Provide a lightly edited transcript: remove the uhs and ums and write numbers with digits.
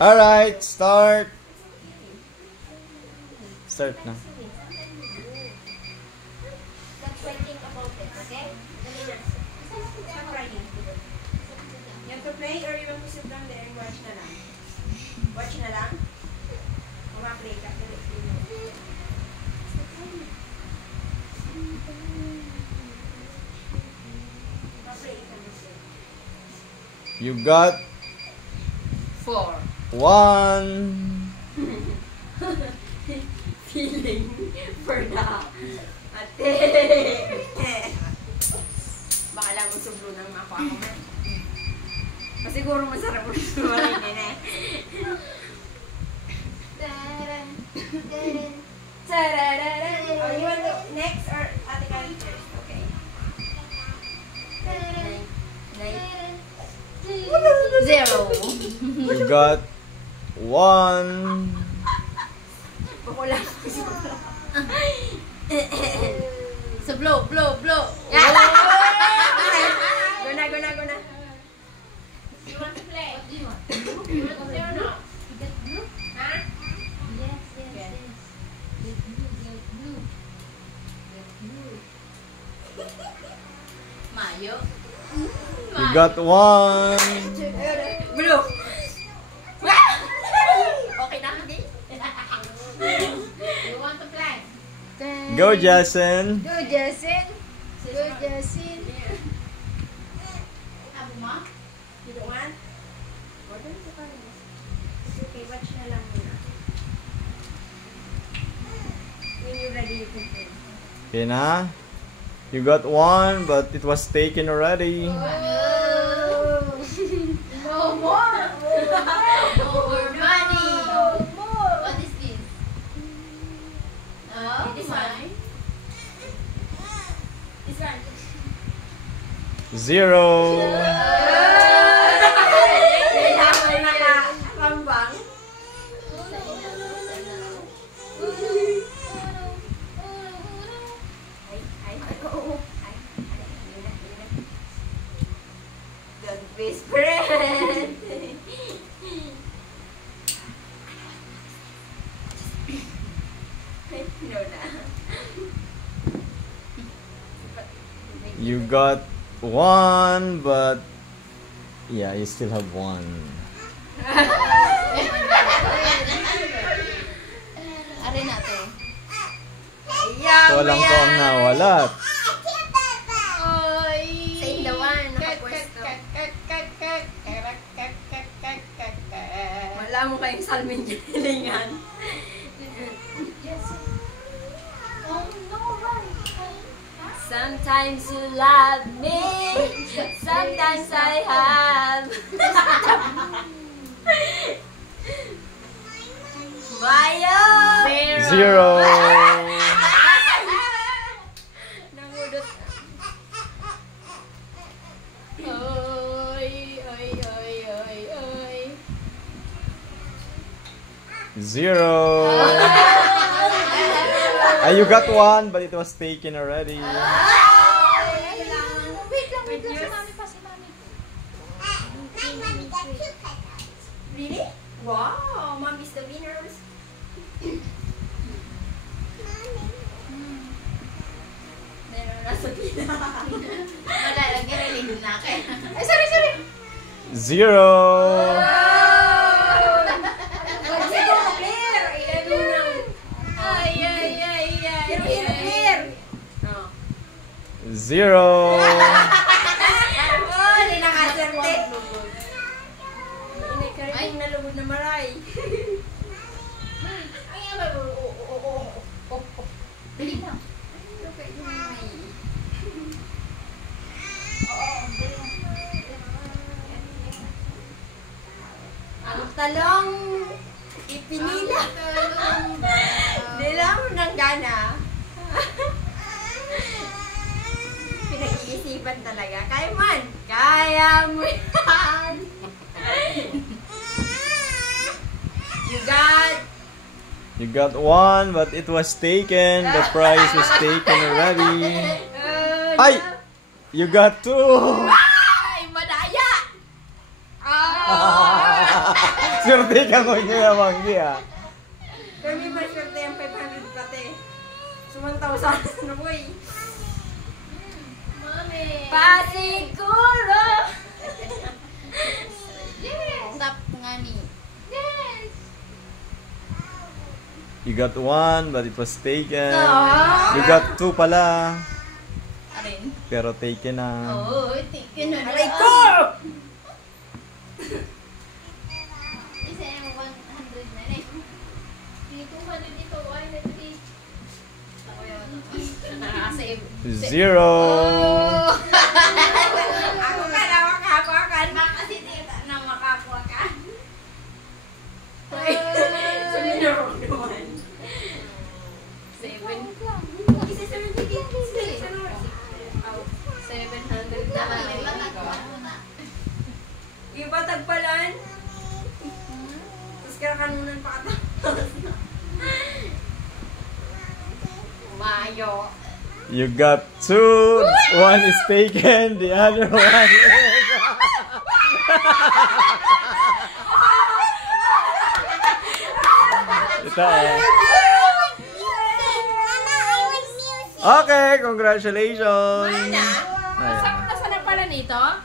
Alright, start. Start na. You have to play or you want to sit down there and watch na lang? Watch na lang? O ma-play ka? You got 4. 1. Feeling for the ate. Baka lang mo sublo ng mako ako man. Pasiguro masarap mo sumarin yun eh. Oh, you want to next or ate Kali first? Okay. 0. You got 1. Pukula. So blow. Guna. You want to play? What do you want? You want to play or not? You get blue? Huh? Yes. Get blue. Mayo. You got 1. Blue. Okay na hindi? You want to play? Go, Jason. Go, Jason. Abo mo? You don't want? Order ko pa rin. It's okay, watch na lang muna. When you're ready, you can play. Okay na. You got 1, but it was taken already. No more. No more money. What is this? Oh, This my. one. This one. 0. Kailangan nakakambang. The best friend. No na. You got 1, but yeah, you still have 1. Aray na to. So, walang ko ang nawalat. Sa indawan, nakapwesto. Wala mo kayong salmin gilingan. Sometimes you love me, sometimes I have. Mayo! 0. Nangudot. Oy. 0. You got 1, but it was taken already. Wait lang. Si mami. Really? Wow, mommy's the winners. Meron na sa pila. Wala, nag-release na kayo. Ay, sorry. 0. Kasi kung clear, ilalo na. Ay. Clear. Oh. 0. Oh, di nakaserte. Ay, nalugod na maray. Ay, Dali na. ang talong ipinila. Nila mo ng gana. Pinag-iisipan talaga. Kaya mo yan. You got 1, but it was taken. The prize was taken already. Ay! You got 2. Ay, madaya! Swerte ka ko niya Manggi ah. Pero may maswerte yung 500 pati. So 1,000 na boy. Mami. Pasiguro! Yes. Stop nga ni. Yes. You got 1 but it was taken. Ah. You got 2 pala. Arin. Pero taken na. Oh, tingin na. Aray ko! Isa yung 100 na rin. Hindi 200 dito. Ay, nagdi. Ako yun. Nakasave. 0. Oh! Ako ka na makakuha ka. Kasi tita na makakuha ka. Sabi na ako naman. 7. Isa sa mga tigil. 700 na lang. Iba tagpalan. Tapos karakanunan pa ata. Mayo. You got 2. 1 is taken. The other one is... Ito eh. Okay, congratulations. Nasaan na pala nito?